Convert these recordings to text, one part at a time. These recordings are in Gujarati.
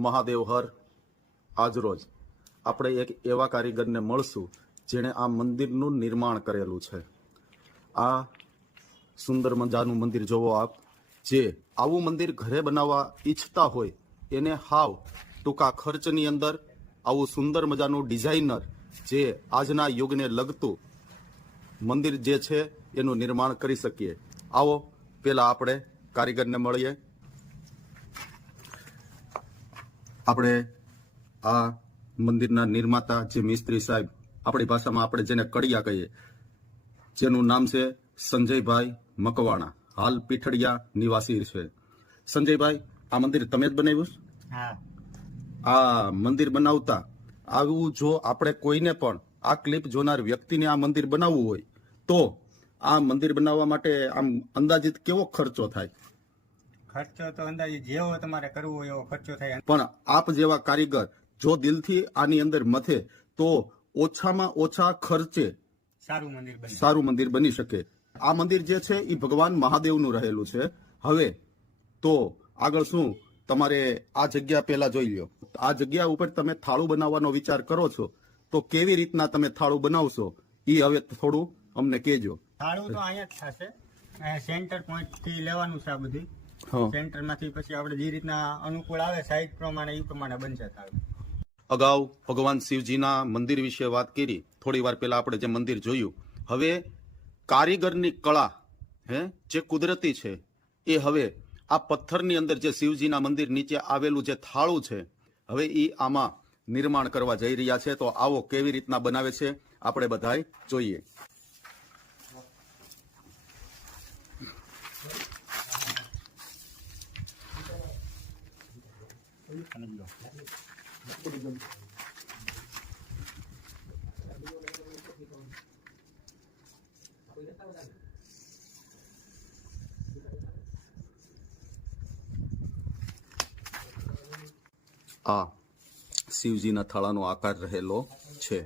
મહાદેવ હર આજરોજ આપણે એક એવા કારીગરને મળશું જેણે આ મંદિરનું નિર્માણ કરેલું છે. આ સુંદર મજાનું મંદિર જોવો આપ, જે આવું મંદિર ઘરે બનાવવા ઈચ્છતા હોય એને હાવ ટૂંકા ખર્ચની અંદર આવું સુંદર મજાનું ડિઝાઇનર જે આજના યુગને લગતું મંદિર જે છે એનું નિર્માણ કરી શકીએ. આવો પહેલાં આપણે કારીગરને મળીએ. આપણે આ મંદિરના નિર્માતા જે મિસ્ત્રી સાહેબ આપણી ભાષામાં આપણે જેને કડિયા કહીએ જેનું નામ છે સંજયભાઈ મકવાણા. હાલ પીઠડિયા નિવાસી છે. સંજયભાઈ આ મંદિર તમે જ બનાવ્યું આ મંદિર બનાવતા આવું જો આપણે કોઈને પણ આ ક્લિપ જોનાર વ્યક્તિને આ મંદિર બનાવવું હોય તો આ મંદિર બનાવવા માટે આમ અંદાજિત કેવો ખર્ચો થાય? ખર્ચો તો અંદાજે જેવો તમારે કરવો એવો ખર્ચો થાય. પણ આપ જેવા કારીગર જો દિલથી આની અંદર મથે તો ઓછામાં ઓછા ખર્ચે સારું મંદિર બને સારું મંદિર બની શકે. આ મંદિર જે છે એ ભગવાન મહાદેવનું રહેલું છે. હવે તો આગળ શું? તમારે આ જગ્યા પહેલા જોઈ લ્યો. આ જગ્યા ઉપર તમે થાળું બનાવવાનો વિચાર કરો છો તો કેવી રીતના તમે થાળું બનાવશો? એ હવે થોડું અમને કહેજો. થાળું તો અહીંયા જ થશે. સેન્ટર પોઈન્ટથી લેવાનું છે આ બધું. હા. સેન્ટરમાંથી પછી આપણે જે રીતના અનુકૂળ આવે સાઈઝ પ્રમાણે એ પ્રમાણે બનશે થાળું અગાઉ ભગવાન શિવજીના મંદિર વિશે વાત કરી. થોડી વાર પહેલા આપણે જે મંદિર જોયું. હવે કારીગરની કળા હે જે કુદરતી છે એ હવે આ પથ્થરની અંદર જે શિવજીના મંદિર નીચે આવેલું જે થાળું છે હવે એ આમાં નિર્માણ કરવા જઈ રહ્યા છે. તો આવો કેવી રીતના બનાવે છે આપણે બધાય જોઈએ. આ શિવજીના થાળાનો આકાર રહેલો છે.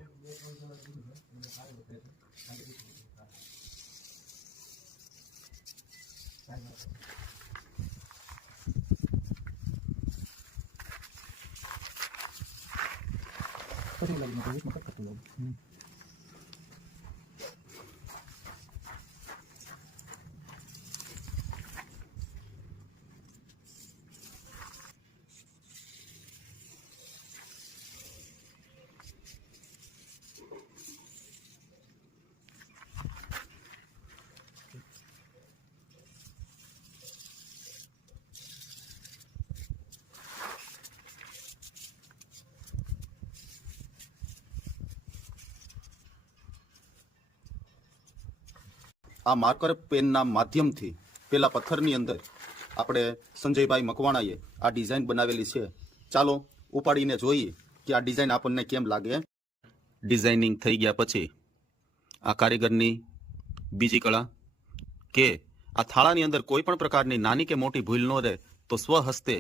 Ito yung lagi matulog, makakatulog. Hmm. આ માર્કર પેનના માધ્યમથી પેલા પથ્થરની અંદર આપણે સંજયભાઈ મકવાણાએ આ ડિઝાઇન બનાવેલી છે. ચાલો ઉપાડીને જોઈએ કે આ ડિઝાઇન આપણને કેમ લાગે. ડિઝાઇનિંગ થઈ ગયા પછી આ કારીગરની બીજી કળા કે આ થાળાની અંદર કોઈ પણ પ્રકારની નાની કે મોટી ભૂલ ન રહે તો સ્વહસ્તે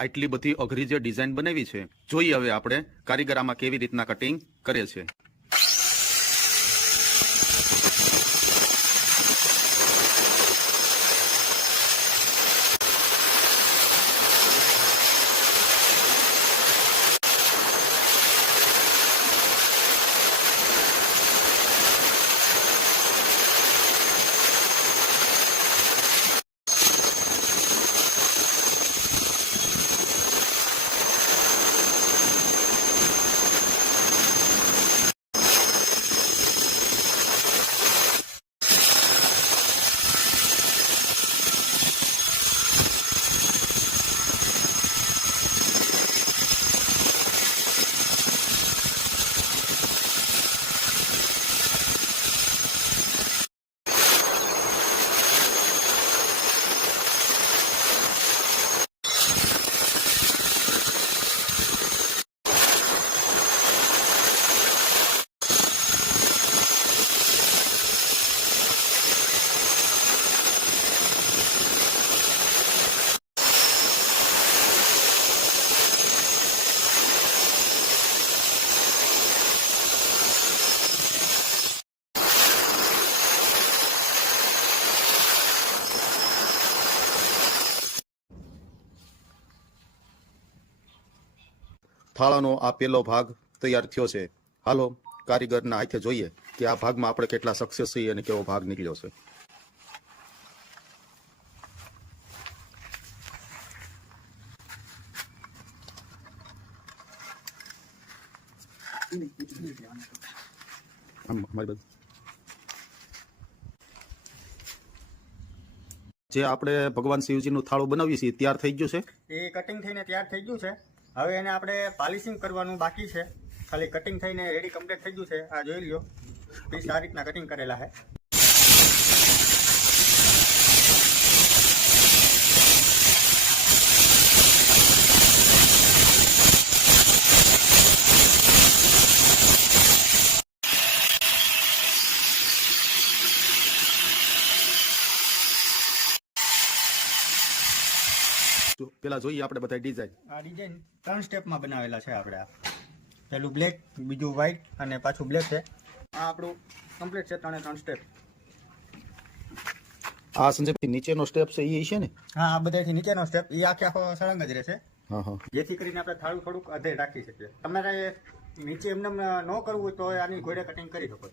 આટલી બધી અઘરી જે ડિઝાઇન બનાવી છે, જોઈએ હવે આપણે કારીગર આમાં કેવી રીતના કટિંગ કરે છે. થાળાનો આ પહેલો ભાગ તૈયાર થયો છે. હાલો, કારીગરના હાથે જોઈએ કે આ ભાગમાં આપણે કેટલા સક્સેસ છીએ અને કેવો ભાગ નીકળ્યો છે. જે આપણે ભગવાન શિવજીનું થાળું બનાવીએ છીએ, તૈયાર થઈ ગયું છે? એ કટિંગ થઈને તૈયાર થઈ ગયું છે. હવે એને આપણે પાલિશિંગ કરવાનું બાકી છે. ખાલી કટિંગ થઈને રેડી કમ્પ્લીટ થઈ ગયું છે. આ જોઈ લ્યો. પીસ આ રીતના કટિંગ કરેલા છે જો પેલા જોઈએ આપણે બધા ડિઝાઇન આ ડિઝાઇન ત્રણ સ્ટેપમાં બનાવેલા છે આપણે આ. પેલું બ્લેક બીજું વ્હાઈટ અને પાછું બ્લેક છે. આ આપણું કમ્પ્લીટ છે ત્રણે ત્રણ સ્ટેપ આ સંજય નીચેનો સ્ટેપ છે એ છે ને? હા આ બધાથી નીચેનો સ્ટેપ એ આખે આખો સળંગ જ રહેશે. હા હા. જેથી કરીને આપણે થાળું થોડુંક અધે રાખી શકીએ. તમારે નીચે એમને ન કરવું હોય તો આની ઘોડે કટિંગ કરી શકો